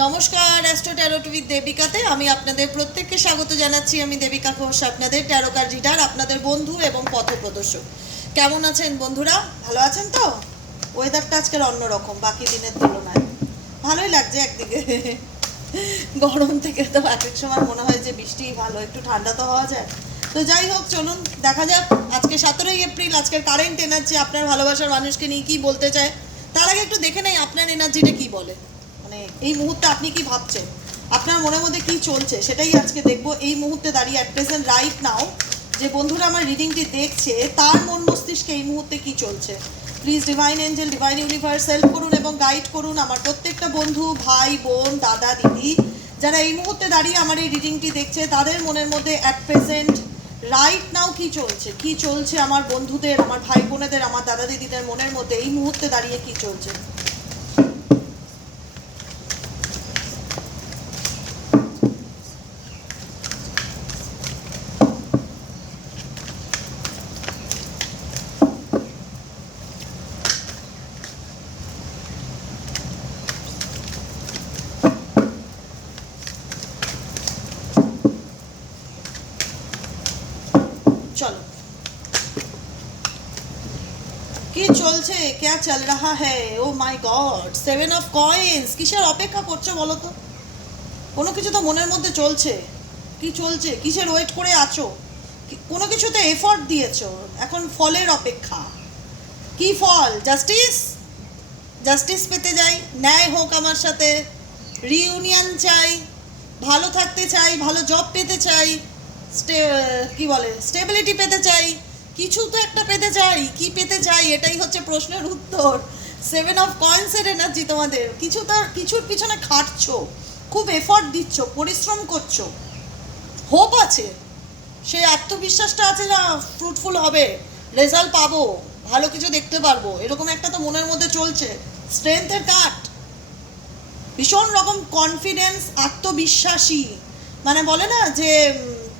নমস্কার astro taro টিভির দেবিকাতে আমি আপনাদের প্রত্যেককে স্বাগত জানাচ্ছি। আমি দেবিকা ঘোষ, আপনাদের ট্যারো কার্ড রিডার আপনাদের বন্ধু এবং পথপ্রদর্শক কেমন আছেন বন্ধুরা? ভালো আছেন তো? ওয়েদারটা আজকের অন্যরকম, বাকি দিনের তুলনায়। ভালোই লাগছে একদিকে। গরম থেকে তো এক এক সময় মনে হয় যে বৃষ্টি ভালো, একটু ঠান্ডা তো হওয়া যায়। তো যাই হোক, চলুন, দেখা যাক। আজকে সতেরোই এপ্রিল, আজকের কারেন্ট এনার্জি আপনার ভালোবাসার মানুষকে নিয়ে কি বলতে চায়? তার আগে একটু দেখে নেই, আপনার এনার্জিটা কি বলে? এই মুহূর্তে আপনি কি ভাবছেন? আপনার মনের মধ্যে কি চলছে? সেটাই আজকে দেখব। এই মুহূর্তে দাঁড়িয়ে অ্যাট প্রেজেন্ট রাইট নাও যে বন্ধুরা আমার রিডিংটি দেখছে, তার মন মস্তিষ্কে এই মুহূর্তে কি চলছে? Please divine angel divine universe help করুন এবং গাইড করুন আমার প্রত্যেকটা বন্ধু, ভাই, বোন, দাদা, দিদি, যারা এই মুহূর্তে দাঁড়িয়ে আমার এই রিডিংটি দেখছে, তাদের মনের মধ্যে অ্যাট প্রেজেন্ট রাইট নাও কি চলছে? কি চলছে আমার বন্ধুদের, আমার ভাই বোনেদের আমার দাদা দিদিদের মনের মধ্যে এই মুহূর্তে দাঁড়িয়ে কি চলছে চলো কি কে চল রাহা হ্যায় ও my god seven of coins কিসের অপেক্ষা করছ বলো তো? কোনো কিছু তো মনের মধ্যে চলছে। কি চলছে? কিসের ওয়েট করে আছো? কোনো কিছুতে এফর্ট দিয়েছ? এখন ফলের অপেক্ষা। কি ফল? জাস্টিস জাস্টিস পেতে যাই। ন্যায় হোক আমার সাথে। রিইউনিয়ন চাই। ভালো থাকতে চাই। ভালো জব পেতে চাই। স্টে কি বলে? স্টেবিলিটি পেতে চাই। কিছু তো একটা পেতে চাই, কি পেতে চাই এটাই হচ্ছে প্রশ্নের উত্তর। সেভেন অফ কয়েন্সের এনার্জি তোমাদের। কিছু তার কিছুর পিছনে খাটছো, খুব এফর্ট দিচ্ছ, পরিশ্রম করছ। হোপ আছে। সেই আত্মবিশ্বাসটা আছে না ফ্রুটফুল হবে। রেজাল্ট পাবো, ভালো কিছু দেখতে পারব। এরকম একটা তো মনের মধ্যে চলছে। স্ট্রেংথের কাট ভীষণ রকম কনফিডেন্স আত্মবিশ্বাসী। মানে বলে না যে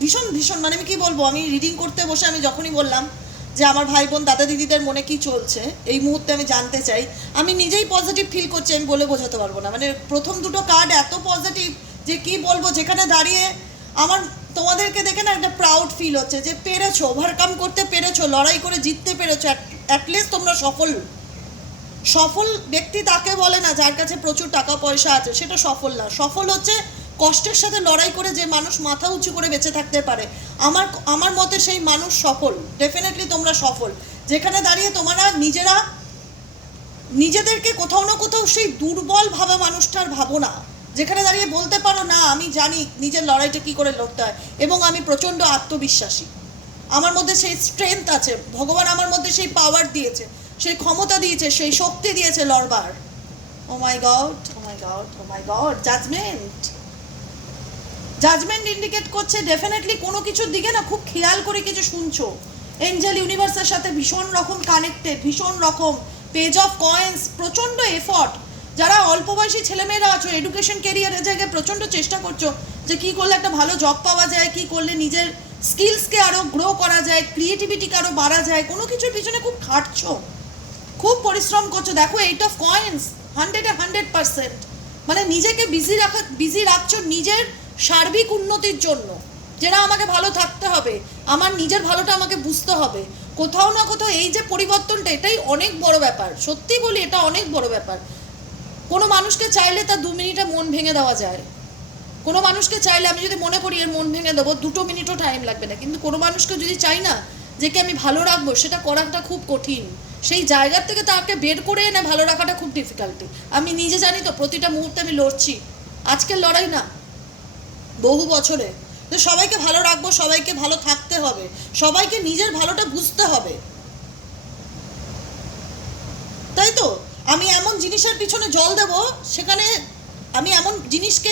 ভীষণ ভীষণ মানে আমি কি বলব, আমি রিডিং করতে বসে আমি যখনই বললাম যে আমার ভাই বোন, দাদা দিদিদের মনে কি চলছে, এই মুহূর্তে আমি জানতে চাই, আমি নিজেই পজিটিভ ফিল করছি, আমি বলে বোঝাতে পারব না। মানে প্রথম দুটো কার্ড এত পজিটিভ যে কি বলব, যেখানে দাঁড়িয়ে আমার তোমাদেরকে দেখে না একটা প্রাউড ফিল হচ্ছে যে পেরেছ ওভারকাম করতে পেরেছ, লড়াই করে জিততে পেরেছ অ্যাটলিস্ট তোমরা সফল। সফল ব্যক্তি তাকে বলে না যার কাছে প্রচুর টাকা পয়সা আছে, সেটা সফল না। সফল হচ্ছে কষ্টের সাথে লড়াই করে যে মানুষ মাথা উঁচু করে বেঁচে থাকতে পারে, আমার আমার মতে সেই মানুষ সফল ডেফিনেটলি তোমরা সফল। যেখানে দাঁড়িয়ে তোমরা নিজেরা, নিজেদেরকে কোথাও না কোথাও সেই দুর্বল ভাবে মানুষটার ভাবো না যেখানে দাঁড়িয়ে বলতে পারো, না, আমি জানি নিজের লড়াইটা কী করে লড়তে হয় এবং আমি প্রচণ্ড আত্মবিশ্বাসী। আমার মধ্যে সেই স্ট্রেংথ আছে, ভগবান আমার মধ্যে সেই পাওয়ার দিয়েছে, সেই ক্ষমতা দিয়েছে, সেই শক্তি দিয়েছে লড়বার। ও my god oh my god oh my god judgement judgement indicate করছে ডেফিনেটলি কোনো কিছুর দিকে না খুব খেয়াল করে কিছু শুনছো। এঞ্জেল ইউনিভার্সের সাথে ভীষণ রকম কানেক্টেড ভীষণ রকম পেজ অফ কয়েন্স প্রচণ্ড এফর্ট যারা অল্প বয়সী ছেলেমেয়েরা আছো এডুকেশন কেরিয়ারের জায়গায় প্রচণ্ড চেষ্টা করছ যে কী করলে একটা ভালো জব পাওয়া যায়, কী করলে নিজের স্কিলসকে আরও গ্রো করা যায় ক্রিয়েটিভিটিকে আরও বাড়া যায়, কোনো কিছুর পিছনে খুব খাটছো। খুব পরিশ্রম করছ। দেখো এইট অফ কয়েন্স হান্ড্রেডে হান্ড্রেড পার্সেন্ট মানে নিজেকে বিজি রাখা বিজি রাখছো, নিজের সার্বিক উন্নতির জন্য। যেটা আমাকে ভালো থাকতে হবে, আমার নিজের ভালোটা আমাকে বুঝতে হবে। কোথাও না কোথাও এই যে পরিবর্তনটা, এটাই অনেক বড় ব্যাপার। সত্যি বলি, এটা অনেক বড় ব্যাপার। কোনো মানুষকে চাইলে তার দু মিনিটে মন ভেঙে দেওয়া যায়। কোনো মানুষকে চাইলে আমি যদি মনে করি এর মন ভেঙে দেবো, দুটো মিনিটও টাইম লাগবে না। কিন্তু কোনো মানুষকে যদি চাই না যে কি আমি ভালো রাখব, সেটা করাটা খুব কঠিন। সেই জায়গার থেকে তাকে বের করে এনে ভালো রাখাটা খুব ডিফিকাল্টি আমি নিজে জানি তো, প্রতিটা মুহূর্তে আমি লড়ছি। আজকের লড়াই না। বহু বছরে। তো সবাইকে ভালো রাখব, সবাইকে ভালো থাকতে হবে। সবাইকে নিজের ভালোটা বুঝতে হবে। তাই তো? আমি এমন জিনিসের পিছনে জল দেব, সেখানে আমি এমন জিনিসকে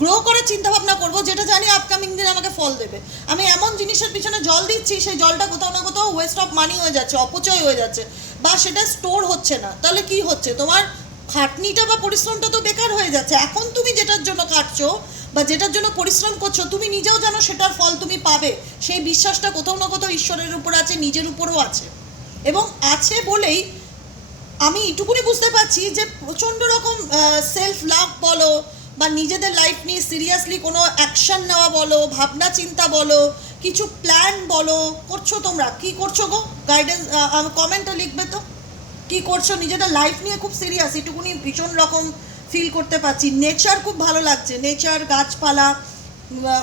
গ্রো করে চিন্তা ভাবনা করব, যেটা জানি আপকামিং দিনে আমাকে ফল দেবে। আমি এমন জিনিসের পিছনে জল দিচ্ছি, সেই জলটা কোথাও না কোথাও ওয়েস্ট অফ মানি হয়ে যাচ্ছে, অপচয় হয়ে যাচ্ছে, বা সেটা স্টোর হচ্ছে না। তাহলে কি হচ্ছে? তোমার খাটনিটা বা পরিশ্রমটা তো বেকার হয়ে যাচ্ছে। এখন তুমি যেটার জন্য কাটছো বা যেটার জন্য পরিশ্রম করছ, তুমি নিজেও জানো সেটার ফল তুমি পাবে। সেই বিশ্বাসটা কোথাও না কোথাও ঈশ্বরের উপর আছে, নিজের উপরও আছে। এবং আছে বলেই আমি এটুকুনি বুঝতে পারছি যে প্রচণ্ড রকম সেলফ লাভ বলো বা নিজেদের লাইফ নিয়ে সিরিয়াসলি কোনো অ্যাকশন নেওয়া বলো, ভাবনা চিন্তা বলো, কিছু প্ল্যান বলো, করছ তোমরা? কি করছ গো? গাইডেন্স কমেন্টে লিখবে তো। কি করছ? নিজেদের লাইফ নিয়ে খুব সিরিয়াস এটুকুনি ভীষণ রকম ফিল করতে পারছি। নেচার খুব ভালো লাগছে। নেচার গাছপালা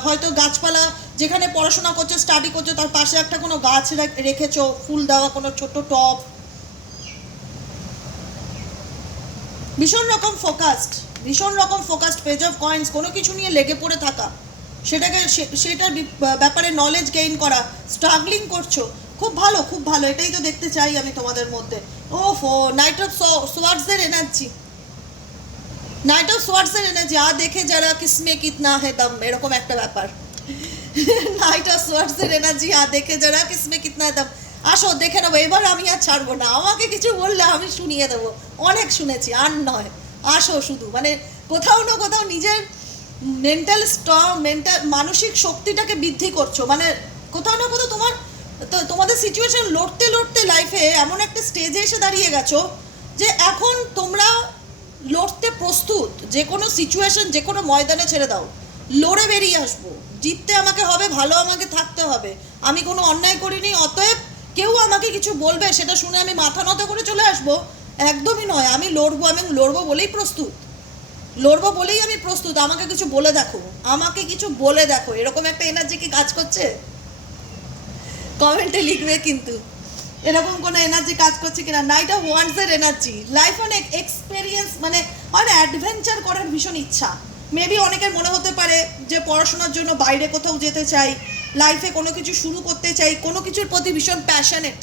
হয়তো গাছপালা যেখানে পড়াশোনা করছ স্টাডি করছ, তার পাশে একটা কোনো গাছ রেখ- রেখেছো, ফুল দেওয়া, কোনো ছোট টব ভীষণ রকম ফোকাসড ভীষণ রকম ফোকাসড পেজ অফ কয়েন্স কোনো কিছু নিয়ে লেগে পড়ে থাকা। সেটাকে সেটার ব্যাপারে নলেজ গেইন করা স্ট্রাগলিং করছ, খুব ভালো খুব ভালো, এটাই তো দেখতে চাই আমি তোমাদের মধ্যে। ও ফো নাইট অফ সোয়ার্ডসের এনার্জি নাইট অফ সোয়ার্ডসের এনার্জি আ দেখে যারা কিসমে কিতনা হে দম, এরকম একটা ব্যাপার। নাইট অফ সোয়ার্ডসের এনার্জি আ দেখে যারা কিসমে কিতনা হে দম। আসো, দেখে নেব এবার আমি আর ছাড়বো না। আমাকে কিছু বললে আমি শুনিয়ে দেবো। অনেক শুনেছি, আর নয়। আসো শুধু মানে কোথাও না কোথাও নিজের মেন্টাল স্ট্রং মেন্টাল মানসিক শক্তিটাকে বৃদ্ধি করছ। মানে কোথাও না কোথাও তোমার তো তোমাদের সিচুয়েশন লড়তে লড়তে লাইফে এমন একটা স্টেজে এসে দাঁড়িয়ে গেছো যে এখন তোমরা লড়তে প্রস্তুত, যে কোনো সিচুয়েশন যে কোনো ময়দানে ছেড়ে দাও। লড়ে বেরিয়ে আসব। জিততে আমাকে হবে, ভালো আমাকে থাকতে হবে। আমি কোনো অন্যায় করিনি, অতএব কেউ আমাকে কিছু বলবে, সেটা শুনে আমি মাথা নত করে চলে আসব। একদমই নয়, আমি লড়বো আমি লড়বো বলেই প্রস্তুত। লড়বো বলেই আমি প্রস্তুত। আমাকে কিছু বলে দেখো। আমাকে কিছু বলে দেখো। এরকম একটা এনার্জি কি কাজ করছে? কমেন্টে লিখবে কিন্তু। এরকম কোনো এনার্জি কাজ করছে কিনা? নাইট অফ ওয়ান্সের এনার্জি লাইফ অনেক এক্সপেরিয়েন্স মানে অনেক অ্যাডভেঞ্চার করার ভীষণ ইচ্ছা। মেবি অনেকের মনে হতে পারে যে পড়াশোনার জন্য বাইরে কোথাও যেতে চাই লাইফে কোনো কিছু শুরু করতে চাই, কোনো কিছুর প্রতি ভীষণ প্যাশনেট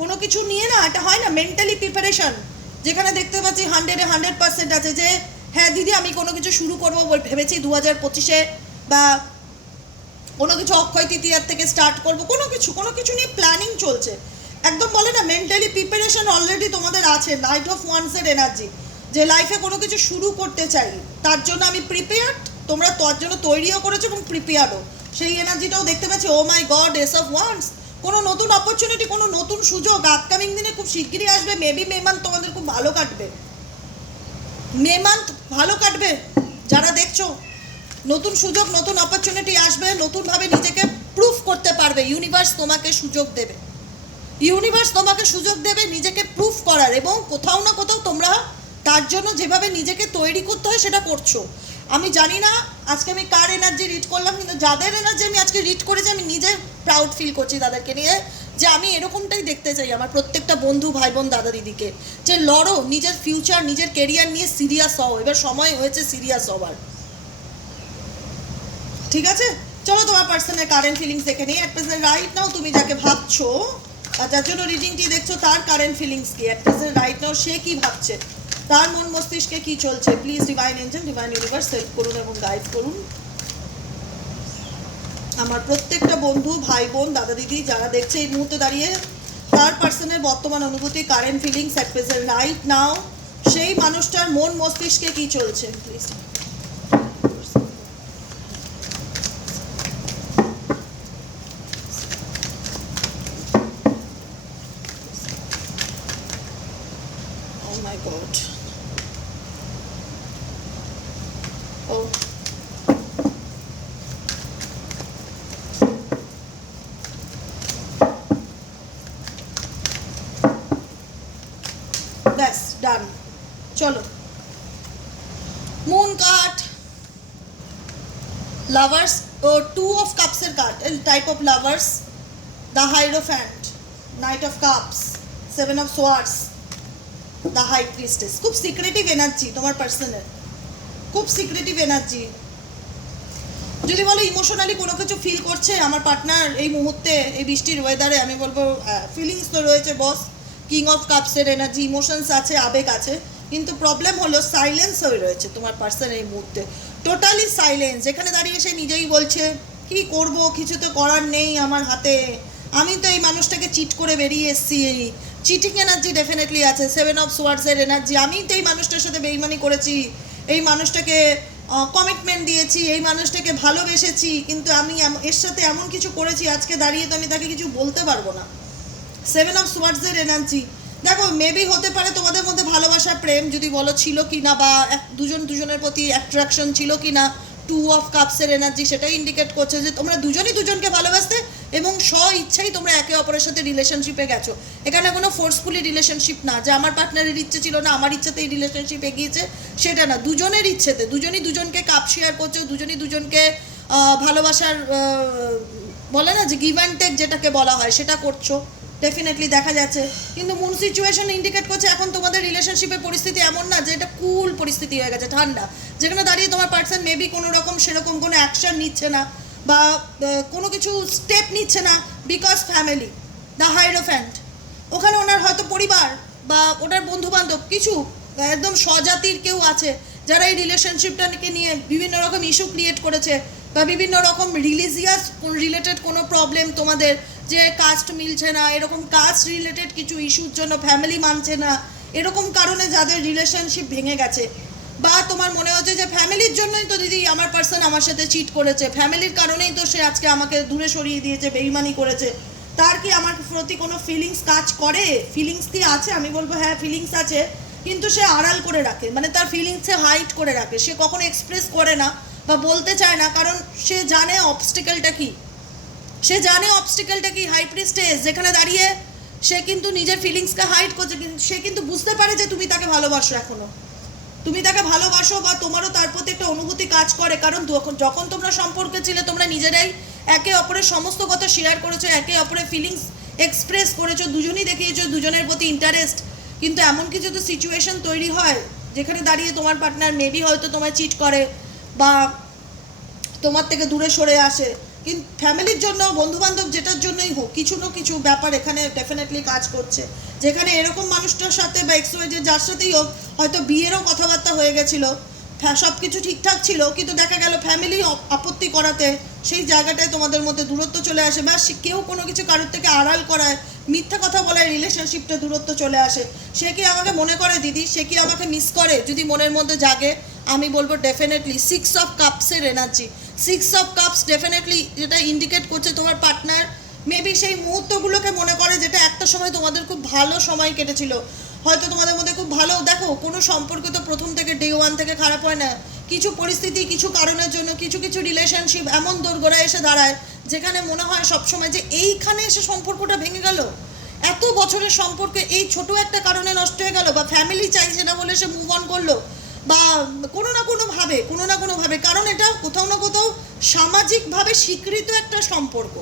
কোনো কিছু নিয়ে না, এটা হয় না মেন্টালি প্রিপারেশন যেখানে দেখতে পাচ্ছি হান্ড্রেডে হান্ড্রেড পার্সেন্ট আছে যে হ্যাঁ দিদি, আমি কোনো কিছু শুরু করব ভেবেছি দু হাজার পঁচিশে বা কোনো কিছু অক্ষয় তৃতীয়ার থেকে স্টার্ট করব, কোনো কিছু কোনো কিছু নিয়ে প্ল্যানিং চলছে। একদম বলে না মেন্টালি প্রিপারেশন অলরেডি তোমাদের আছে নাইট অফ ওয়ান্সের এনার্জি যে লাইফে কোনো কিছু শুরু করতে চাই, তার জন্য আমি প্রিপেয়ার্ড তোমরা তার জন্য তৈরিও করেছ এবং প্রিপেয়ারও সেই এনার্জিটাও দেখতে পাচ্ছি ও my god ace of wands কোনো নতুন অপরচুনিটি কোনো নতুন সুযোগ আপকামিং দিনে খুব শিগগিরই আসবে মেবি মে মান্থ তোমাদের খুব ভালো কাটবে। মে মান্থ ভালো কাটবে, যারা দেখছ। নতুন সুযোগ, নতুন অপরচুনিটি আসবে, নতুনভাবে নিজেকে প্রুফ করতে পারবে। ইউনিভার্স তোমাকে সুযোগ দেবে। ইউনিভার্স তোমাকে সুযোগ দেবে নিজেকে প্রুফ করার এবং কোথাও না কোথাও তোমরা তার জন্য যেভাবে নিজেকে তৈরি করতে হয় সেটা করছ। আমি জানি না আজকে আমি কার এনার্জি রিড করলাম, কিন্তু যাদের এনার্জি আমি আজকে রিড করেছি, আমি নিজে প্রাউড ফিল করছি তাদেরকে নিয়ে যে আমি এরকমটাই দেখতে চাই আমার প্রত্যেকটা বন্ধু ভাই বোন দাদা দিদিকে। যে লড়ো, নিজের ফিউচার নিজের কেরিয়ার নিয়ে সিরিয়াস হও। এবার সময় হয়েছে সিরিয়াস হওয়ার ঠিক আছে? চলো তোমার পার্সোনাল কারেন্ট ফিলিংস দেখে নিই। অ্যাট প্রেজেন্ট রাইট নাও তুমি যাকে ভাবছ, আর যার জন্য রিডিংটি দেখছ, তার কারেন্ট ফিলিংস কি? অ্যাট প্রেজেন্ট রাইট নাও সে কি ভাবছে? তার মন মস্তিষ্কে কি চলছে? Please divine angel divine universe help করুন এবং গাইড করুন। আমার প্রত্যেকটা বন্ধু, ভাই, বোন, দাদা, দিদি যারা দেখছে এই মুহূর্তে দাঁড়িয়ে, তার পার্সনের বর্তমান অনুভূতি current feelings at present right now সেই মানুষটার মন মস্তিষ্কে কি চলছে? Please Oh my god. Oh. ব্যাস ডান চলো মুন কার্ড লাভার্স ও two of কাপসের card type of lovers the hierophant knight of cups seven of swords the high priestess খুব সিক্রেটিভ এনার্জি তোমার পার্সনের খুব সিক্রেটিভ এনার্জি যদি বলো ইমোশনালি কোনো কিছু ফিল করছে আমার পার্টনার এই মুহূর্তে, এই বৃষ্টির ওয়েদারে আমি বলব ফিলিংস তো রয়েছে বস কিং অফ কাপসের এনার্জি ইমোশনস আছে, আবেগ আছে। কিন্তু প্রবলেম হলো সাইলেন্স হয়ে রয়েছে তোমার পার্সন এই মুহূর্তে। টোটালি সাইলেন্স যেখানে দাঁড়িয়ে সে নিজেই বলছে, কি করব? কিছু তো করার নেই আমার হাতে। আমি তো এই মানুষটাকে চিট করে বেরিয়ে এসেছি। চিটিং এনার্জি ডেফিনেটলি আছে। সেভেন অফ সোয়ার্ডসের এনার্জি আমি তো এই মানুষটার সাথে বেইমানি করেছি। এই মানুষটাকে কমিটমেন্ট দিয়েছি। এই মানুষটাকে ভালোবেসেছি। কিন্তু আমি এর সাথে এমন কিছু করেছি, আজকে দাঁড়িয়ে তো আমি তাকে কিছু বলতে পারব না। সেভেন অফ সোয়ার্ডসের এনার্জি দেখো মেবি হতে পারে তোমাদের মধ্যে ভালোবাসা প্রেম, যদি বলো ছিল কি না বা দুজন দুজনের প্রতি অ্যাট্রাকশন ছিল কি না টু অফ কাপসের এনার্জি সেটাই ইন্ডিকেট করছে যে তোমরা দুজনই দুজনকে ভালোবাসতে এবং স্ব ইচ্ছাই তোমরা একে অপরের সাথে রিলেশনশিপে গেছো। এখানে কোনো ফোর্সফুলি রিলেশনশিপ না, যে আমার পার্টনারের ইচ্ছে ছিল না, আমার ইচ্ছেতেই রিলেশনশিপ এগিয়েছে, সেটা না। দুজনের ইচ্ছেতে, দুজনই দুজনকে কাপ শেয়ার করছ, দুজনই দুজনকে ভালোবাসার বলে না যে গিভ অ্যান্ড টেক যেটাকে বলা হয়, সেটা করছ। ডেফিনেটলি দেখা যাচ্ছে। কিন্তু মুন সিচুয়েশন ইন্ডিকেট করছে এখন তোমাদের রিলেশনশিপের পরিস্থিতি এমন না যে এটা কুল পরিস্থিতি হয়ে গেছে, ঠান্ডা। যেখানে দাঁড়িয়ে তোমার পার্সন মেবি কোনো রকম সেরকম কোনো অ্যাকশন নিচ্ছে না বা কোনো কিছু স্টেপ নিচ্ছে না বিকজ ফ্যামিলি দ্য হাইরোফ্যান্ট ওখানে ওনার হয়তো পরিবার বা ওনার বন্ধু বান্ধব কিছু, একদম স্বজাতির কেউ আছে যারা এই রিলেশনশিপটাকে নিয়ে বিভিন্ন রকম ইস্যু ক্রিয়েট করেছে বা বিভিন্ন রকম রিলিজিয়াস রিলেটেড কোনো প্রবলেম তোমাদের যে কাস্ট মিলছে না, এরকম কাস্ট রিলেটেড কিছু ইস্যুর জন্য ফ্যামিলি মানছে না, এরকম কারণে যাদের রিলেশনশিপ ভেঙে গেছে। বা তোমার মনে হচ্ছে যে ফ্যামিলির জন্যই তো দিদি আমার পার্সন আমার সাথে চিট করেছে ফ্যামিলির কারণেই তো সে আজকে আমাকে দূরে সরিয়ে দিয়েছে, বেইমানি করেছে। তার কি আমার প্রতি কোনো ফিলিংস কাজ করে? ফিলিংস কি আছে? আমি বলব হ্যাঁ ফিলিংস আছে, কিন্তু সে আড়াল করে রাখে মানে তার ফিলিংসে হাইট করে রাখে। সে কখনো এক্সপ্রেস করে না বা বলতে চায় না, কারণ সে জানে অবস্টিকেলটা কি। সে জানে অবস্টিকেলটা কি হাই প্রিস্টেজ যেখানে দাঁড়িয়ে সে কিন্তু নিজের ফিলিংসকে হাইড করছে, কিন্তু সে কিন্তু বুঝতে পারে যে তুমি তাকে ভালোবাসো এখনও। তুমি তাকে ভালোবাসো বা তোমারও তার প্রতি একটা অনুভূতি কাজ করে, কারণ যখন- যখন তোমরা সম্পর্কে ছিলে, তোমরা নিজেরাই একে অপরের সমস্ত কথা শেয়ার করেছ, একে অপরের ফিলিংস এক্সপ্রেস করেছ, দুজনই দেখিয়েছো, দুজনের প্রতি ইন্টারেস্ট কিন্তু এমন কিছু তো সিচুয়েশন তৈরি হয়, যেখানে দাঁড়িয়ে তোমার পার্টনার মেবি হয়তো তোমায় চিট করে বা তোমার থেকে দূরে সরে আসে। কিন্তু ফ্যামিলির জন্য বন্ধু বান্ধব যেটার জন্যই হোক, কিছু না কিছু ব্যাপার এখানে ডেফিনেটলি কাজ করছে। যেখানে এরকম মানুষটার সাথে বা এক্সওয়াইজে যার সাথেই হোক, হয়তো বিয়েরও কথাবার্তা হয়ে গেছিল সব কিছু ঠিকঠাক ছিল, কিন্তু দেখা গেল ফ্যামিলি আপত্তি করাতে সেই জায়গাটায় তোমাদের মধ্যে দূরত্ব চলে আসে বা কেউ কোনো কিছু কারোর থেকে আড়াল করায়, মিথ্যা কথা বলায় রিলেশনশিপটা দূরত্ব চলে আসে। সে কি আমাকে মনে করে দিদি? সে কি আমাকে মিস করে? যদি মনের মধ্যে জাগে, আমি বলব definitely six of কাপসের energy six of cups definitely যেটা ইন্ডিকেট করছে তোমার পার্টনার মেবি সেই মুহূর্তগুলোকে মনে করে যেটা একটা সময় তোমাদের খুব ভালো সময় কেটেছিল। হয়তো তোমাদের মধ্যে খুব ভালো, দেখো, কোনো সম্পর্ক তো প্রথম থেকে ডে ওয়ান থেকে খারাপ হয় না। কিছু পরিস্থিতি, কিছু কারণের জন্য, কিছু কিছু রিলেশনশিপ এমন দোরগোড়ায় এসে দাঁড়ায়, যেখানে মনে হয় সবসময় যে এইখানে এসে সম্পর্কটা ভেঙে গেল। এত বছরের সম্পর্কে এই ছোট একটা কারণে নষ্ট হয়ে গেল বা ফ্যামিলি চাইছে না বলে সে মুভ অন করল। বা কোনো না কোনোভাবে কোনো না কোনোভাবে কারণ এটা কোথাও না কোথাও সামাজিকভাবে স্বীকৃত একটা সম্পর্ক।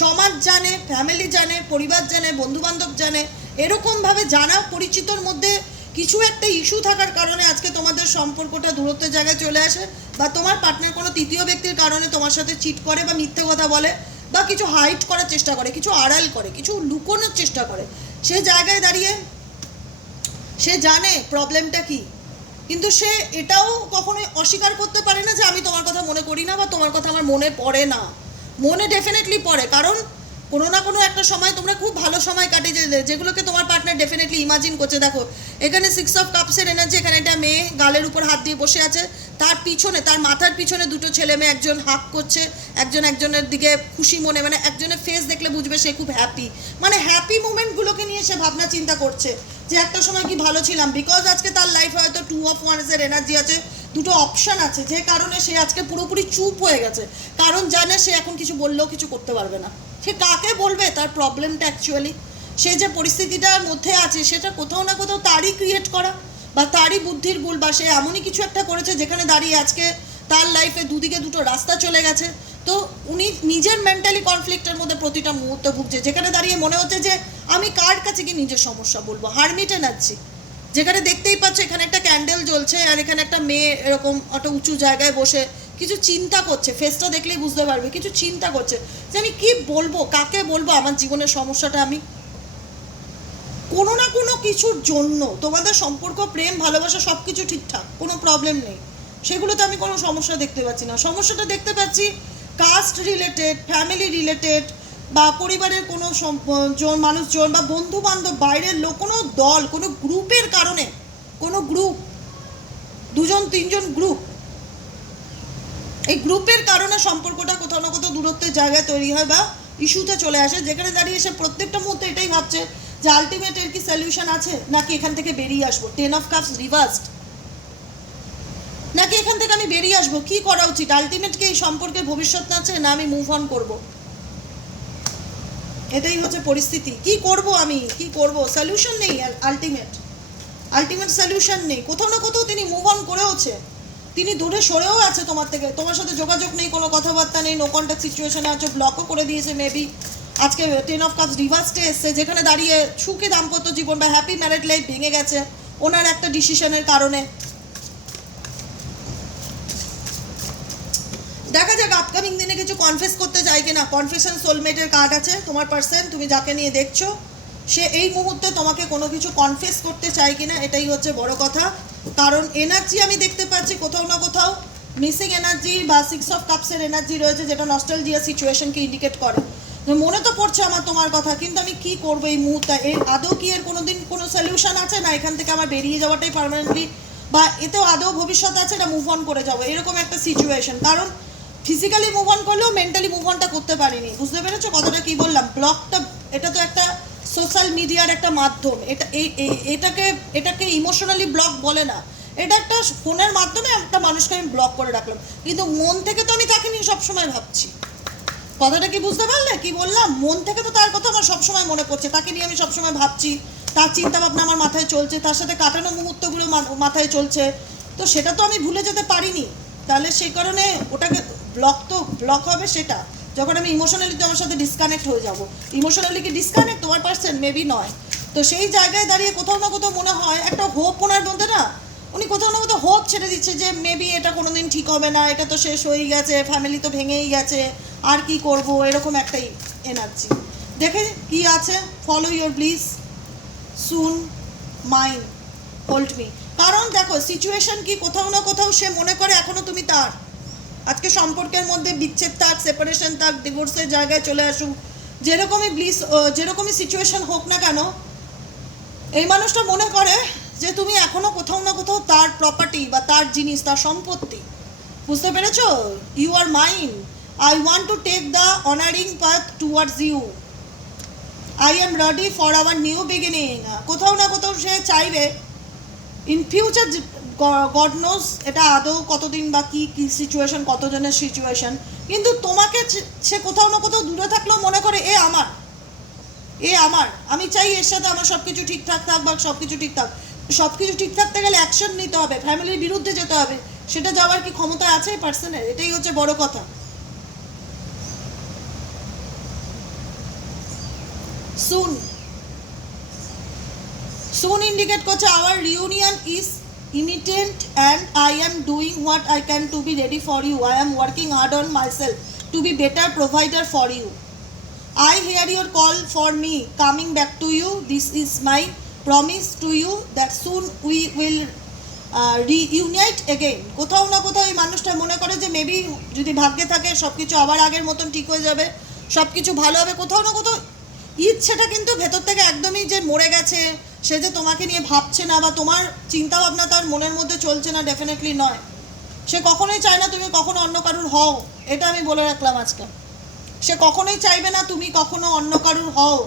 সমাজ জানে ফ্যামিলি জানে, পরিবার জানে, বন্ধুবান্ধব জানে এরকমভাবে জানা পরিচিতর মধ্যে কিছু একটা ইস্যু থাকার কারণে আজকে তোমাদের সম্পর্কটা দূরত্বের জায়গায় চলে আসে বা তোমার পার্টনার কোনো তৃতীয় ব্যক্তির কারণে তোমার সাথে চিট করে বা মিথ্যে কথা বলে বা কিছু হাইট করার চেষ্টা করে, কিছু আড়াল করে, কিছু লুকোনোর চেষ্টা করে। সে জায়গায় দাঁড়িয়ে সে জানে প্রবলেমটা কি? কিন্তু সে এটাও কখনোই অস্বীকার করতে পারে না যে আমি তোমার কথা মনে করি না বা তোমার কথা আমার মনে পড়ে না। মনে ডেফিনেটলি পড়ে, কারণ কোনো না কোনো একটা সময় তোমরা খুব ভালো সময় কাটে যে যেগুলোকে তোমার পার্টনার ডেফিনেটলি ইমাজিন করছে। দেখো, এখানে সিক্স অফ কাপসের এনার্জি এখানে একটা মেয়ে গালের উপর হাত দিয়ে বসে আছে। তার পিছনে, তার মাথার পিছনে দুটো ছেলে মেয়ে একজন হাক করছে, একজন একজনের দিকে খুশি মনে মানে একজনের ফেস দেখলে বুঝবে সে খুব হ্যাপি মানে হ্যাপি মুমেন্টগুলোকে নিয়ে সে ভাবনা চিন্তা করছে। যে একটা সময় কি ভালো ছিলাম বিকজ আজকে তার লাইফে হয়তো টু অফ ওয়ান্সের এনার্জি আছে, দুটো অপশন আছে, যে কারণে সে আজকে পুরোপুরি চুপ হয়ে গেছে। কারণ জানে সে এখন কিছু বললেও কিছু করতে পারবে না। সে কাকে বলবে? তার প্রবলেমটা অ্যাকচুয়ালি সে যে পরিস্থিতিটার মধ্যে আছে, সেটা কোথাও না কোথাও তারই ক্রিয়েট করা, বা তারই বুদ্ধির ভুল বা সে এমনই কিছু একটা করেছে যেখানে দাঁড়িয়ে আজকে তার লাইফে দুদিকে দুটো রাস্তা চলে গেছে। তো উনি নিজের মেন্টালি কনফ্লিক্টের মধ্যে প্রতিটা মুহূর্তে ভুগছে, যেখানে দাঁড়িয়ে মনে হচ্ছে যে আমি কার কাছে গিয়ে নিজের সমস্যা বলব? হারমিট নাচ্ছি। যেখানে দেখতেই পাচ্ছ এখানে একটা ক্যান্ডেল জ্বলছে আর এখানে একটা মেয়ে এরকম একটা উঁচু জায়গায় বসে কিছু চিন্তা করছে। ফেসটা দেখলেই বুঝতে পারবে, কিছু চিন্তা করছে যে আমি কি বলব? কাকে বলব? আমার জীবনের সমস্যাটা আমি কোনো না কোনো কিছুর জন্য, তোমাদের সম্পর্ক, প্রেম, ভালোবাসা সব কিছু ঠিকঠাক, কোনো প্রবলেম নেই। সেগুলোতে আমি কোনো সমস্যা দেখতে পাচ্ছি না। সমস্যাটা দেখতে পাচ্ছি কাস্ট রিলেটেড ফ্যামিলি রিলেটেড বা পরিবারের কোনো জন মানুষজন বা বন্ধু বান্ধব বাইরের লোক, কোনো দল, কোনো গ্রুপের কারণে, কোনো গ্রুপ দুজন, তিনজন গ্রুপ এই গ্রুপের কারণে সম্পর্কটা কোথাও না কোথাও দূরত্বের জায়গায় তৈরি হয় বা ইস্যুতে চলে আসে, যেখানে দাঁড়িয়ে সে প্রত্যেকটা মুহূর্তে এটাই ভাবছে যে আলটিমেট এর কি সলিউশন আছে, নাকি এখান থেকে বেরিয়ে আসব? টেন অফ কাপস রিভার্সড নাকি এখান থেকে আমি বেরিয়ে আসব। কি করা উচিত? আলটিমেট কি এই সম্পর্কে ভবিষ্যৎ না আছে? না, আমি মুভ অন করব। এটাই হচ্ছে পরিস্থিতি। কি করব আমি? কি করব? সলিউশন নেই আলটিমেট আলটিমেট সলিউশন নেই। কোথাও না কোথাও তিনি মুভ অন করেওছে। তিনি দূরে সরেও আছে তোমার থেকে। তোমার সাথে যোগাযোগ নেই, কোনো কথাবার্তা নেই নো কন্ট্যাক্ট সিচুয়েশনে আছো ব্লকও করে দিয়েছে মেবি আজকে টেন অফ কাপস রিভার্সটে এসছে, যেখানে দাঁড়িয়ে সুখী দাম্পত্য জীবন বা হ্যাপি ম্যারেড লাইফ ভেঙে গেছে, ওনার একটা ডিসিশনের কারণে দেখা যাক আপকামিং দিনে কিছু কনফেস করতে চাই কিনা? কনফেশন সোলমেটের কার্ড আছে, তোমার পার্সন তুমি যাকে নিয়ে দেখছ, সে এই মুহূর্তে তোমাকে কোনো কিছু কনফেস করতে চায় কিনা, এটাই হচ্ছে বড় কথা। কারণ এনার্জি আমি দেখতে পাচ্ছি কোথাও না কোথাও মিসিং এনার্জি বা সিক্স অফ কাপসের এনার্জি রয়েছে, যেটা নস্টালজিয়া সিচুয়েশনকে ইন্ডিকেট করে। মনে তো পড়ছে আমার তোমার কথা, কিন্তু আমি কি করব এই মুহূর্তে? এর আদৌ কি এর কোনো দিন কোনো সলিউশন আছে না এখান থেকে আমার বেরিয়ে যাওয়াটাই পার্মানেন্টলি বা এতেও আদৌ ভবিষ্যৎ আছে এটা মুভ অন করে যাব? এরকম একটা সিচুয়েশন কারণ ফিজিক্যালি মুভ অন করলেও মেন্টালি মুভ অনটা করতে পারিনি। বুঝতে পেরেছ? কথাটা কি বললাম? ব্লগটা এটা তো একটা সোশ্যাল মিডিয়ার একটা মাধ্যম। এটা এটাকে এটাকে ইমোশনালি ব্লক বলে না। এটা একটা ফোনের মাধ্যমে একটা মানুষকে আমি ব্লক করে রাখলাম। কিন্তু মন থেকে তো আমি তাকে নিয়ে সবসময় ভাবছি। কথাটা কি বুঝতে পারলে? কি বললাম? মন থেকে তো তার কথা আমার সবসময় মনে পড়ছে। তাকে নিয়ে আমি সবসময় ভাবছি। তার চিন্তা ভাবনা আমার মাথায় চলছে। তার সাথে কাটানো মুহূর্তগুলো মাথায় চলছে। তো সেটা তো আমি ভুলে যেতে পারিনি। তাহলে সেই কারণে ওটাকে ব্লক তো ব্লক হবে সেটা। যখন আমি ইমোশনালি তোমার সাথে ডিসকানেক্ট হয়ে যাব। ইমোশনালি কি ডিসকানেক্ট তোমার পার্সেন্ট মেবি নয়। তো সেই জায়গায় দাঁড়িয়ে কোথাও না কোথাও মনে হয় একটা হোপ ওনার মধ্যে না, উনি কোথাও না কোথাও হোপ ছেড়ে দিচ্ছে যে মেবি এটা কোনোদিন ঠিক হবে না, এটা তো শেষ হয়েই গেছে ফ্যামিলি তো ভেঙেই গেছে, আর কি করব? এরকম একটাই এনার্জি দেখে কি আছে? Follow your please soon mind hold me কারণ দেখো সিচুয়েশন কি কোথাও না কোথাও সে মনে করে এখনও তুমি তার। আজকে সম্পর্কের মধ্যে বিচ্ছেদ থাক সেপারেশন থাক ডিভোর্সের জায়গায় চলে আসুক, যেরকমই ব্লিস যেরকমই সিচুয়েশন হোক না কেন, এই মানুষটা মনে করে যে তুমি এখনও কোথাও না কোথাও তার প্রপার্টি বা তার জিনিস, তার সম্পত্তি। বুঝতে পেরেছ? You are mind I want to take the honouring path towards you I am ready for our new beginning কোথাও না কোথাও সে চাইবে ইন ফিউচার গড নোজ এটা আদৌ কতদিন বা কী কী সিচুয়েশন কতজনের সিচুয়েশন কিন্তু তোমাকে সে- কোথাও না কোথাও দূরে থাকলেও মনে করে, এ আমার এ আমার, আমি চাই এর সাথে আমার সব কিছু ঠিকঠাক থাক বা সব কিছু ঠিক থাক। সব কিছু ঠিক থাকতে গেলে অ্যাকশন নিতে হবে ফ্যামিলির বিরুদ্ধে যেতে হবে। সেটা যাওয়ার কি ক্ষমতা আছে পার্সনের এটাই হচ্ছে বড় কথা। সুন সুন ইন্ডিকেট করছে our reunion is imminent and I am doing what I can to be ready for you I am working hard on myself to be better provider for you I hear your call for me coming back to you This is my promise to you that soon we will reunite again. কোথাও না কোথাও এই মানুষটা মনে করে যে maybe যদি ভাগ্যে থাকে সব কিছু আবার আগের মতন ঠিক হয়ে যাবে সব কিছু ভালো হবে। কোথাও না কোথাও ইচ্ছেটা কিন্তু ভেতর থেকে একদমই যে মরে গেছে সে যে তোমাকে নিয়ে ভাবছে না বা তোমার চিন্তা ভাবনা তার মনের মধ্যে চলছে না ডেফিনেটলি নয়। সে কখনোই চায় না তুমি কখনো অন্য কারুর হও। এটা আমি বলে রাখলাম আজকে। সে কখনোই চাইবে না তুমি কখনো অন্য কারুর হও।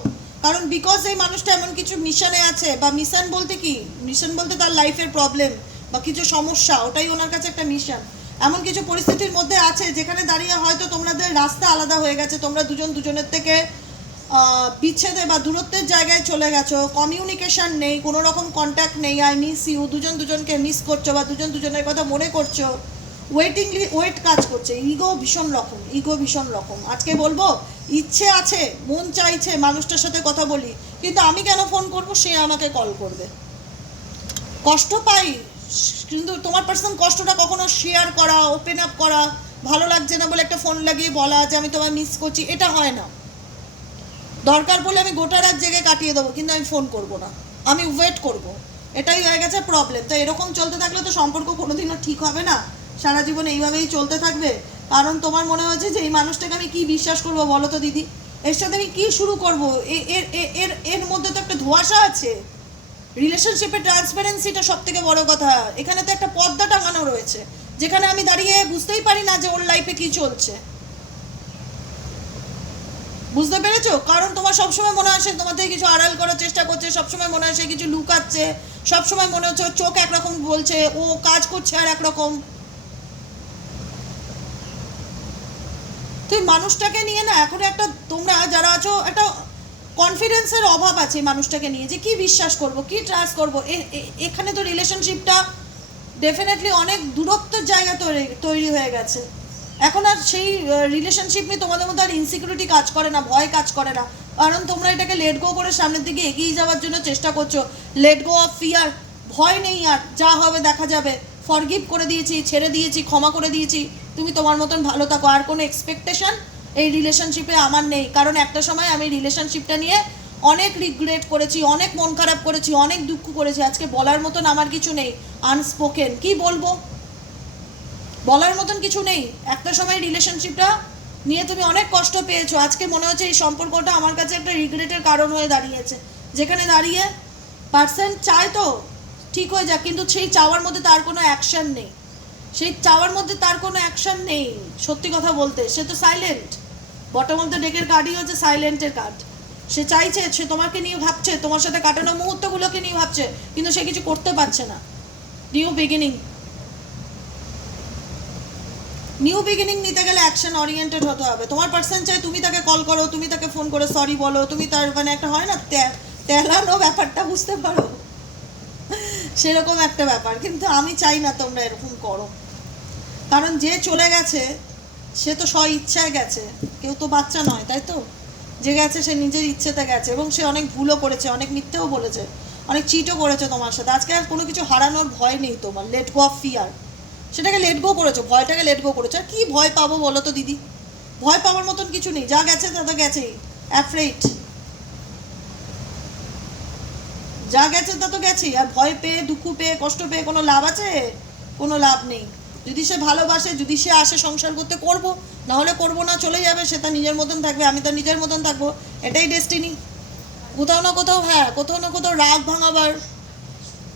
কারণ বিকজ এই মানুষটা এমন কিছু মিশনে আছে, বা মিশন বলতে কি? মিশন বলতে তার লাইফের প্রবলেম বা কিছু সমস্যা, ওটাই ওনার কাছে একটা মিশন এমন কিছু পরিস্থিতির মধ্যে আছে যেখানে দাঁড়িয়ে হয়তো তোমাদের রাস্তা আলাদা হয়ে গেছে, তোমরা দুজন দুজনের থেকে বিচ্ছেদে বা দূরত্বের জায়গায় চলে গেছো কমিউনিকেশন নেই, কোনো রকম কন্ট্যাক্ট নেই আই মিস ইউ দুজন দুজনকে মিস করছ বা দুজন দুজনের কথা মনে করছ ওয়েটিংলি ওয়েট কাজ করছে ইগো ভীষণ রকম ইগো ভীষণ রকম। আজকে বলব, ইচ্ছে আছে, মন চাইছে মানুষটার সাথে কথা বলি, কিন্তু আমি কেন ফোন করব? সে আমাকে কল করবে। কষ্ট পাই, কিন্তু তোমার পার্সন কষ্টটা কখনো শেয়ার করা ওপেন আপ করা, ভালো লাগছে না বলে একটা ফোন লাগিয়ে বলা যে আমি তোমায় মিস করছি, এটা হয় না। দরকার পড়লে আমি গোটা রাত জেগে কাটিয়ে দেবো, কিন্তু আমি ফোন করব না। আমি ওয়েট করব। এটাই হয়ে গেছে প্রবলেম তো এরকম চলতে থাকলে তো সম্পর্ক কোনোদিনও ঠিক হবে না। সারা জীবন এইভাবেই চলতে থাকবে। কারণ তোমার মনে হচ্ছে যে এই মানুষটাকে আমি কি বিশ্বাস করব বলো তো দিদি? এর সাথে আমি কী শুরু করব? এর- এর এর মধ্যে তো একটা ধোঁয়াশা আছে। রিলেশনশিপের ট্রান্সপারেন্সিটা সব থেকে বড় কথা। এখানে তো একটা পর্দা টাঙানো রয়েছে। যেখানে আমি দাঁড়িয়ে বুঝতেই পারি না যে ওর লাইফে কি চলছে। বুঝতে পেরেছ? কারণ তোমার সবসময় মনে হয় সে তোমার থেকে কিছু আড়াল করার চেষ্টা করছে, সবসময় মনে হয় সে কিছু লুকাচ্ছে, সবসময় মনে হচ্ছে চোখ একরকম বলছে, ও কাজ করছে আর একরকম। তুই মানুষটাকে নিয়ে না এখন একটা তোমরা যারা আছো, একটা কনফিডেন্সের অভাব আছে মানুষটাকে নিয়ে, যে কি বিশ্বাস করব, কি ট্রাস্ট করব? এখানে তো রিলেশনশিপটা ডেফিনেটলি অনেক দূরত্বের জায়গা তৈরি তৈরি হয়ে গেছে। এখন আর সেই রিলেশনশিপ নিয়ে তোমাদের মধ্যে আর ইনসিকিউরিটি কাজ করে না, ভয় কাজ করে না। কারণ তোমরা এটাকে লেট গো করে সামনের দিকে এগিয়ে যাওয়ার জন্য চেষ্টা করছ। লেট গো অফ ফিয়ার ভয় নেই আর, যা হবে দেখা যাবে। ফরগিভ করে দিয়েছি, ছেড়ে দিয়েছি, ক্ষমা করে দিয়েছি। তুমি তোমার মতন ভালো থাকো, আর কোনো এক্সপেকটেশন এই রিলেশনশিপে আমার নেই। কারণ একটা সময় আমি রিলেশনশিপটা নিয়ে অনেক রিগ্রেট করেছি, অনেক মন খারাপ করেছি, অনেক দুঃখ করেছি। আজকে বলার মতন আমার কিছু নেই আনস্পোকেন কি বলব? বলার মতন কিছু নেই। একটা সময় রিলেশনশিপটা নিয়ে তুমি অনেক কষ্ট পেয়েছ। আজকে মনে হচ্ছে এই সম্পর্কটা আমার কাছে একটা রিগ্রেটের কারণ হয়ে দাঁড়িয়েছে। যেখানে দাঁড়িয়ে পার্সেন্ট চায় তো, ঠিক হয়ে যাক, কিন্তু সেই চাওয়ার মধ্যে তার কোনো অ্যাকশন নেই। সেই চাওয়ার মধ্যে তার কোনো অ্যাকশন নেই, সত্যি কথা বলতে। সে তো সাইলেন্ট বটম অফ দ্য ডেকের কার্ডই হচ্ছে সাইলেন্টের কার্ড সে চাইছে, সে তোমাকে নিয়ে ভাবছে, তোমার সাথে কাটানো মুহূর্তগুলোকে নিয়ে ভাবছে, কিন্তু সে কিছু করতে পারছে না। নিউ বিগিনিং নিউ বিগিনিং নিতে গেলে অ্যাকশন ওরিয়েন্টেড হতে হবে। তোমার পার্সন চাই তুমি তাকে কল করো, তুমি তাকে ফোন করে সরি বলো, তুমি তার মানে একটা হয় না তেলানো ব্যাপারটা বুঝতে পারো? সেরকম একটা ব্যাপার, কিন্তু আমি চাই না তোমরা এরকম করো। কারণ যে চলে গেছে, সে তো স্ব ইচ্ছায় গেছে, কেউ তো বাচ্চা নয়, তাই তো? যে গেছে সে নিজের ইচ্ছেতে গেছে, এবং সে অনেক ভুলও করেছে, অনেক মিথ্যেও বলেছে, অনেক চিটও করেছে তোমার সাথে। আজকে আর কোনো কিছু হারানোর ভয় নেই তোমার লেট গো অফ ফিয়ার সেটাকে লেট গো করেছ, ভয়টাকে লেট গো করেছ। আর কি ভয় পাবো বলো তো দিদি? ভয় পাওয়ার মতন কিছু নেই, যা গেছে তা তো গেছেই অ্যাফ্রেড যা গেছে তা তো গেছেই, আর ভয় পেয়ে, দুঃখ পেয়ে, কষ্ট পেয়ে কোনো লাভ আছে? কোনো লাভ নেই। যদি সে ভালোবাসে, যদি সে আসে সংসার করতে, করব। না হলে করব না, চলে যাবে, সে তার নিজের মতন থাকবে, আমি তার নিজের মতন থাকব, এটাই ডেস্টিনি কোথাও না কোথাও হ্যাঁ কোথাও না কোথাও রাগ ভাঙাবার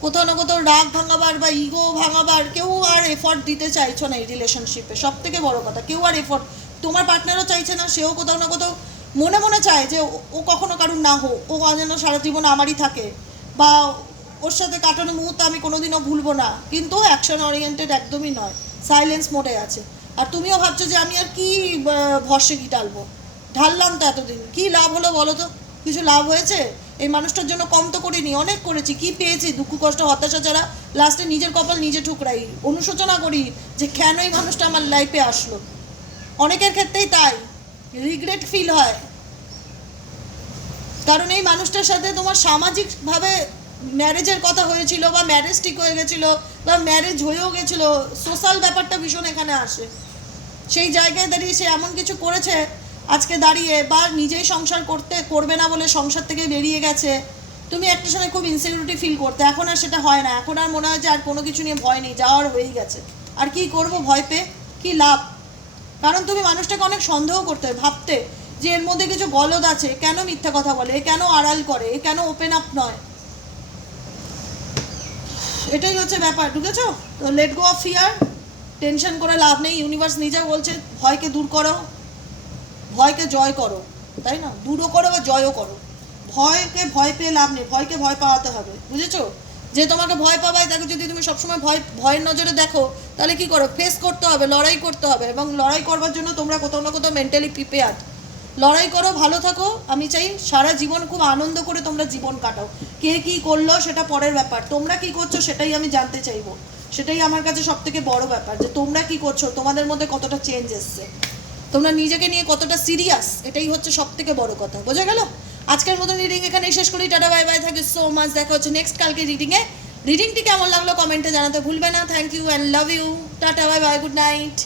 কোথাও না কোথাও রাগ ভাঙাবার বা ইগো ভাঙাবার কেউ আর এফর্ট দিতে চাইছো না এই রিলেশনশিপে সব থেকে বড় কথা, কেউ আর এফর্ট তোমার পার্টনারও চাইছে না, সেও কোথাও না কোথাও মনে মনে চায় যে ও- কখনো কারুর না হোক, ও যেন সারা জীবন আমারই থাকে বা ওর সাথে কাটানো মুহূর্ত আমি কোনোদিনও ভুলবো না। কিন্তু অ্যাকশন ওরিয়েন্টেড একদমই নয় সাইলেন্স মোডে আছে। আর তুমিও ভাবছ যে আমি আর কি ভরসে কি ঢালবো ঢাললাম তো এতদিন, কি লাভ হলো বলো তো? কিছু লাভ হয়েছে? এই মানুষটার জন্য কম তো করিনি, অনেক করেছি, কি পেয়েছি? দুঃখ, কষ্ট, হতাশা ছাড়া লাস্টে নিজের কপাল নিজে ঠুকরাই। অনুশোচনা করি যে কেন এই মানুষটা আমার লাইফে আসলো। অনেকের ক্ষেত্রেই তাই রিগ্রেট ফিল হয়। কারণ এই মানুষটার সাথে তোমার সামাজিকভাবে ম্যারেজের কথা হয়েছিল বা ম্যারেজ ঠিক হয়ে গেছিল বা ম্যারেজ হয়েও গেছিল সোশ্যাল ব্যাপারটা ভীষণ এখানে আসে। সেই জায়গায় দাঁড়িয়ে সে এমন কিছু করেছে আজকে দাঁড়িয়ে বা নিজেই সংসার করতে, করবে না বলে সংসার থেকে বেরিয়ে গেছে, তুমি একটা সময় খুব ইনসিকিউরিটি ফিল করতে। এখন আর সেটা হয় না। এখন আর মনে হয় যে আর কোনো কিছু নিয়ে ভয় নেই, যাওয়ার হয়েই গেছে। আর কি করব ভয় পেয়ে? কি লাভ? কারণ তুমি মানুষটাকে অনেক সন্দেহ করতে ভাবতে যে এর মধ্যে কিছু গলদ আছে কেন মিথ্যা কথা বলে? কেন আড়াল করে? কেন ওপেন আপ নয়? এটাই হচ্ছে ব্যাপার ঢুকেছো তো let go of fear tension করে লাভ নেই। ইউনিভার্স নিজে বলছে, ভয়কে দূর করো। ভয়কে জয় করো, তাই না? দূরও করো বা জয়ও করো। ভয়কে ভয় পেয়ে লাভ নেই, ভয়কে ভয় পাওয়াতে হবে, বুঝেছ? যে তোমাকে ভয় পাবায় তাকে যদি তুমি সবসময় ভয়, ভয়ের নজরে দেখো, তাহলে কি করো? ফেস করতে হবে, লড়াই করতে হবে, এবং লড়াই করবার জন্য তোমরা কোথাও না কোথাও মেন্টালি প্রিপেয়ার লড়াই করো, ভালো থাকো, আমি চাই সারা জীবন খুব আনন্দ করে তোমরা জীবন কাটাও। কে কি করল সেটা পরের ব্যাপার, তোমরা কি করছ সেটাই আমি জানতে চাইব। সেটাই আমার কাছে সব থেকে বড় ব্যাপার, যে তোমরা কি করছ, তোমাদের মধ্যে কতটা চেঞ্জ এসছে। তোমরা নিজেকে নিয়ে কতটা সিরিয়াস এটাই হচ্ছে সব থেকে বড় কথা। বোঝা গেল? আজকের মতন রিডিং এখানে শেষ করি। Tata bye bye you so much দেখা হচ্ছে নেক্সট কালকে রিডিংয়ে রিডিংটি কেমন লাগল কমেন্টে জানাতে ভুলবে না। Thank you and love you tata bye bye good night